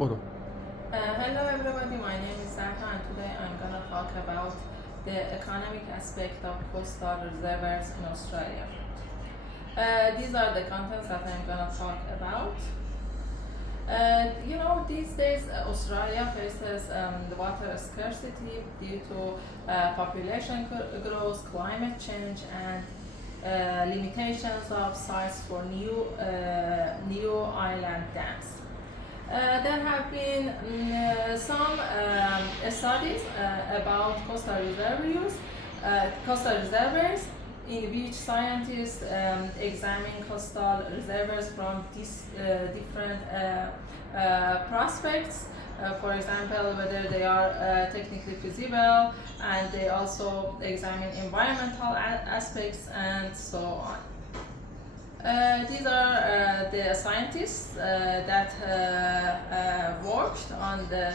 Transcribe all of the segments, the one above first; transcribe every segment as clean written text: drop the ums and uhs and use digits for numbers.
برو. Hello everybody, my name is Zahra and today I'm gonna talk about the economic aspect of coastal reservoirs in Australia. These are the contents that I'm gonna talk about. These days Australia faces the water scarcity due to population growth, climate change, and limitations of sites for new island dams. There have been some studies about coastal reservoirs, in which scientists examine coastal reservoirs from these different prospects. For example, whether they are technically feasible, and they also examine environmental aspects and so on. These are the scientists that worked on the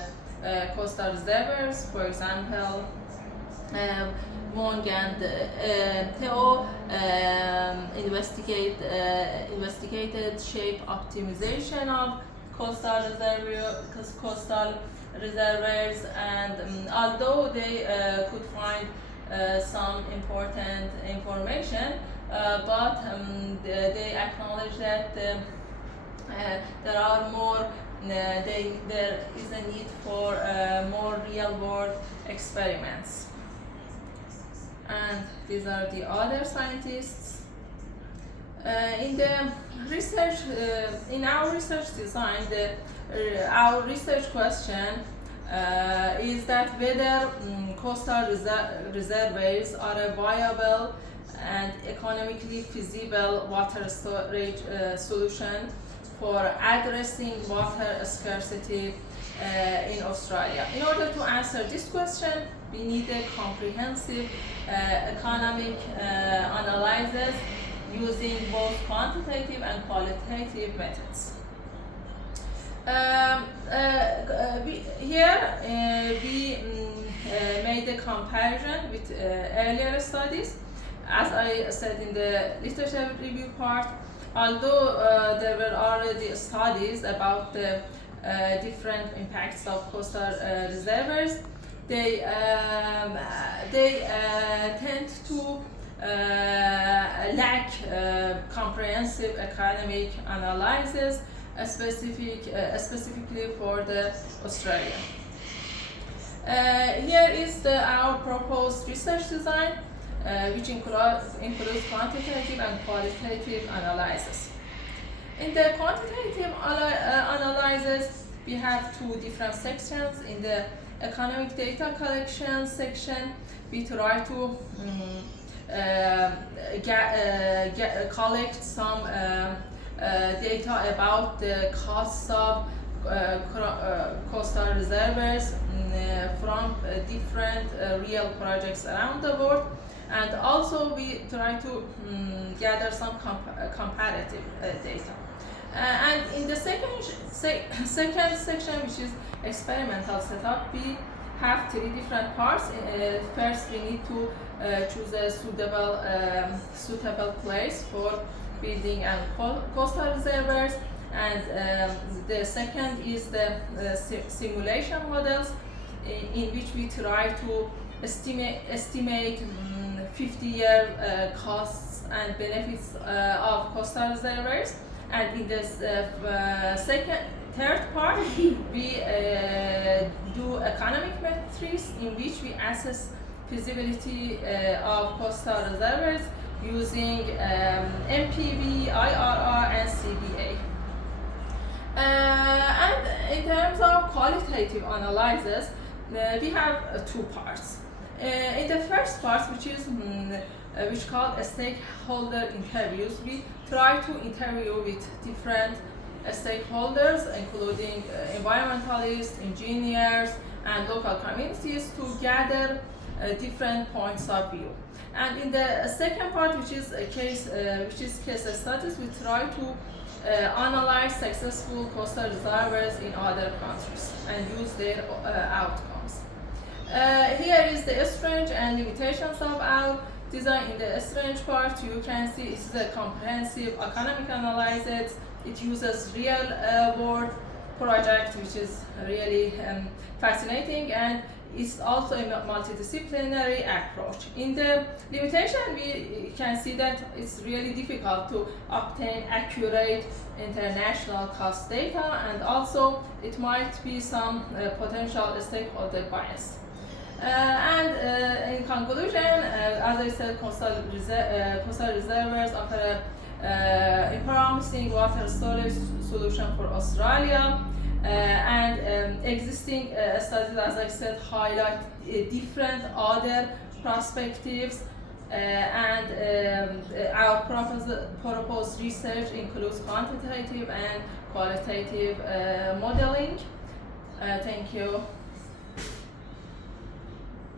coastal reservoirs. For example, Wong and Theo investigated shape optimization of coastal reservoirs, and although they could find some important information, but they acknowledge that there are more. There is a need for more real-world experiments. And these are the other scientists. In our research design, our research question is that whether coastal reservoirs are a viable and economically feasible water storage solution for addressing water scarcity in Australia. In order to answer this question, we need a comprehensive economic analysis using both quantitative and qualitative methods. We made a comparison with earlier studies. As I said in the literature review part, although there were already studies about the different impacts of coastal reservoirs, they tend to lack comprehensive economic analysis, specifically for the Australia. Here is our proposed research design, which includes quantitative and qualitative analysis. In the quantitative analysis, we have two different sections. In the economic data collection section, we try to collect some data about the costs of coastal reservoirs from different real projects around the world, and also we try to gather some comparative data. And in the second section, which is experimental setup, we have three different parts. First, we need to choose a suitable place for building and coastal reservoirs, and the second is the simulation models, in which we try to estimate 50-year costs and benefits of coastal reservoirs. And in this third part, we do economic metrics, in which we assess feasibility of coastal reservoirs using MPV, IRR, and CBA. And in terms of qualitative analysis, we have two parts. In the first part, which called stakeholder interviews, we try to interview with different stakeholders, including environmentalists, engineers, and local communities, to gather different points of view. And in the second part, which is case studies, we try to analyze successful coastal reservoirs in other countries and use their outcomes. Here is the strengths and limitations of our design. In the strength part, you can see it's a comprehensive economic analysis. It uses real world project, which is really fascinating, and it's also a multidisciplinary approach. In the limitation, we can see that it's really difficult to obtain accurate international cost data, and also it might be some potential stakeholder bias. In conclusion, as I said, Costal Reservoirs offer a promising water storage solution for Australia. Existing studies, as I said, highlight different other perspectives, our proposed research includes quantitative and qualitative modeling. Thank you.